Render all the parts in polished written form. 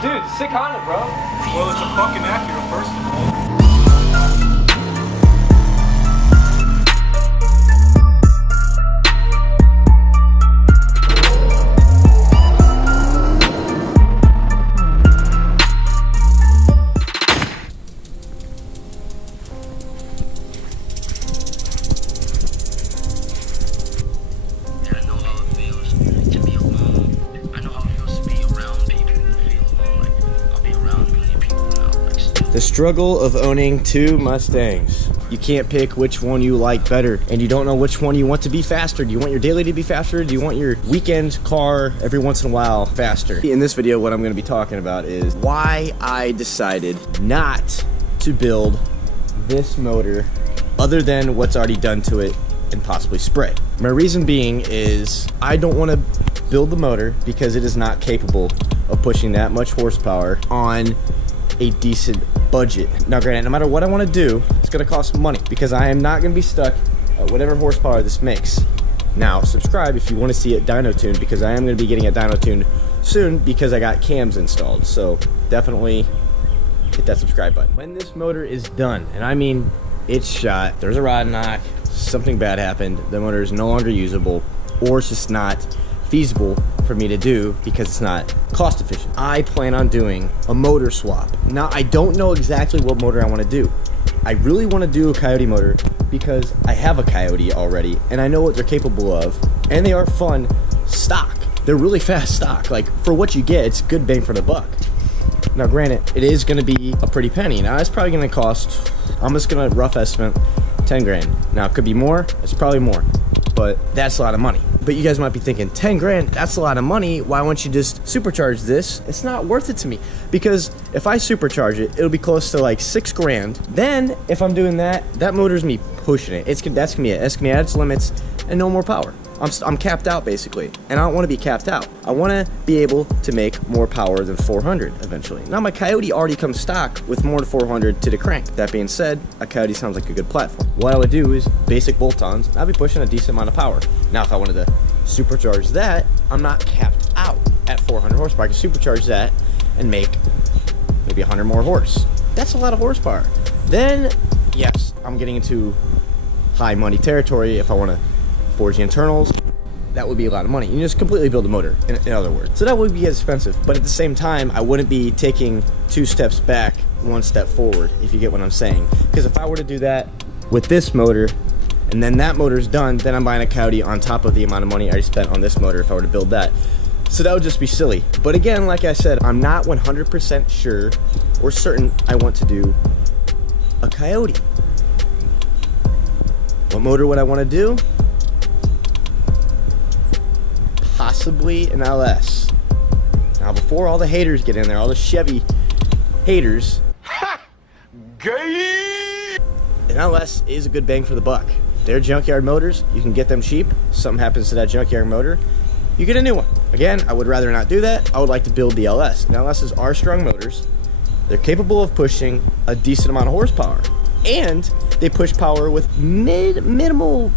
Dude, sick Honda, bro. Well, it's a fucking Acura, first of all. The struggle of owning two Mustangs. You can't pick which one you like better, and you don't know which one you want to be faster. Do you want your daily to be faster? Do you want your weekend car every once in a while faster? In this video, what I'm going to be talking about is why I decided not to build this motor other than what's already done to it and possibly spray. My reason being is I don't want to build the motor because it is not capable of pushing that much horsepower on a decent budget. Now granted, no matter what I want to do, it's going to cost money because I am not going to be stuck at whatever horsepower this makes. Now subscribe if you want to see it dyno tuned, because I am going to be getting it dyno tuned soon because I got cams installed. So definitely hit that subscribe button. When this motor is done, and I mean it's shot, there's a rod knock, something bad happened, the motor is no longer usable, or it's just not feasible for me to do because it's not cost efficient, I plan on doing a motor swap. Now I don't know exactly what motor I want to do. I really want to do a Coyote motor because I have a Coyote already and I know what they're capable of, and they are fun stock. They're really fast stock. Like, for what you get, it's good bang for the buck. Now granted, it is going to be a pretty penny. Now it's probably going to cost, I'm just going to rough estimate 10 grand. Now it could be more, it's probably more, but that's a lot of money. But you guys might be thinking, 10 grand, that's a lot of money. Why won't you just supercharge this? It's not worth it to me, because if I supercharge it, it'll be close to like 6 grand. Then if I'm doing that, that motor's me pushing it. That's gonna be it. That's gonna be at its limits and no more power. I'm capped out basically, and I don't want to be capped out. I want to be able to make more power than 400 eventually. Now my Coyote already comes stock with more than 400 to the crank. That being said, a Coyote sounds like a good platform. What I would do is basic bolt-ons. I'd be pushing a decent amount of power. Now if I wanted to supercharge that, I'm not capped out at 400 horsepower. I can supercharge that and make maybe 100 more horse. That's a lot of horsepower. Then yes, I'm getting into high money territory. If I want to forge the internals, that would be a lot of money. You just completely build a motor, in other words. So that would be expensive, but at the same time, I wouldn't be taking 2 steps back, 1 step forward, if you get what I'm saying. Because if I were to do that with this motor, and then that motor's done, then I'm buying a Coyote on top of the amount of money I spent on this motor if I were to build that. So that would just be silly. But again, like I said, I'm not 100% sure or certain I want to do a Coyote. What motor would I want to do? Possibly an LS. Now before all the haters get in there, all the Chevy haters, Gay! an LS is a good bang for the buck. They're junkyard motors, you can get them cheap. Something happens to that junkyard motor, you get a new one. Again, I would rather not do that. I would like to build the LS. And LSs are strong motors. They're capable of pushing a decent amount of horsepower, and they push power with minimal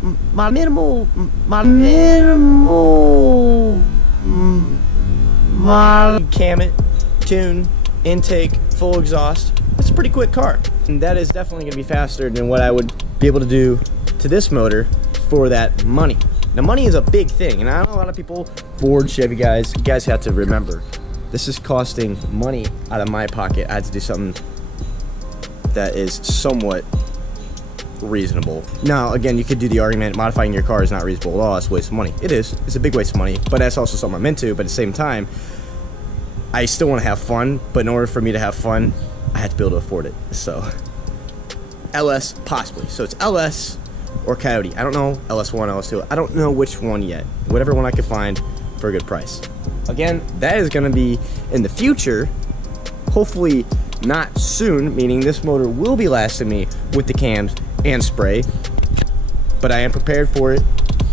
cam it, tune, intake, full exhaust. It's a pretty quick car, and that is definitely going to be faster than what I would be able to do to this motor for that money. Now money is a big thing, and I know a lot of people, Ford, Chevy guys, you guys have to remember, this is costing money out of my pocket. I had to do something that is somewhat reasonable. Now again, you could do the argument modifying your car is not reasonable at all, it's a waste of money. It is, it's a big waste of money, but that's also something I'm into. But at the same time, I still want to have fun, but in order for me to have fun, I have to be able to afford it. So LS possibly. So it's LS or Coyote. I don't know, LS1, LS2, I don't know which one yet. Whatever one I can find for a good price. Again, that is going to be in the future, hopefully not soon, meaning this motor will be lasting me with the cams and spray, but I am prepared for it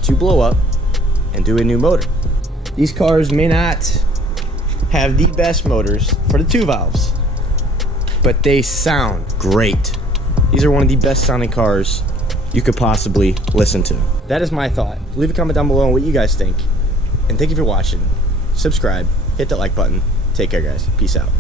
to blow up and do a new motor. These cars may not have the best motors for the 2 valves, but they sound great. These are one of the best sounding cars you could possibly listen to. That is my thought. Leave a comment down below on what you guys think, and thank you for watching. Subscribe, hit that like button. Take care, guys. Peace out.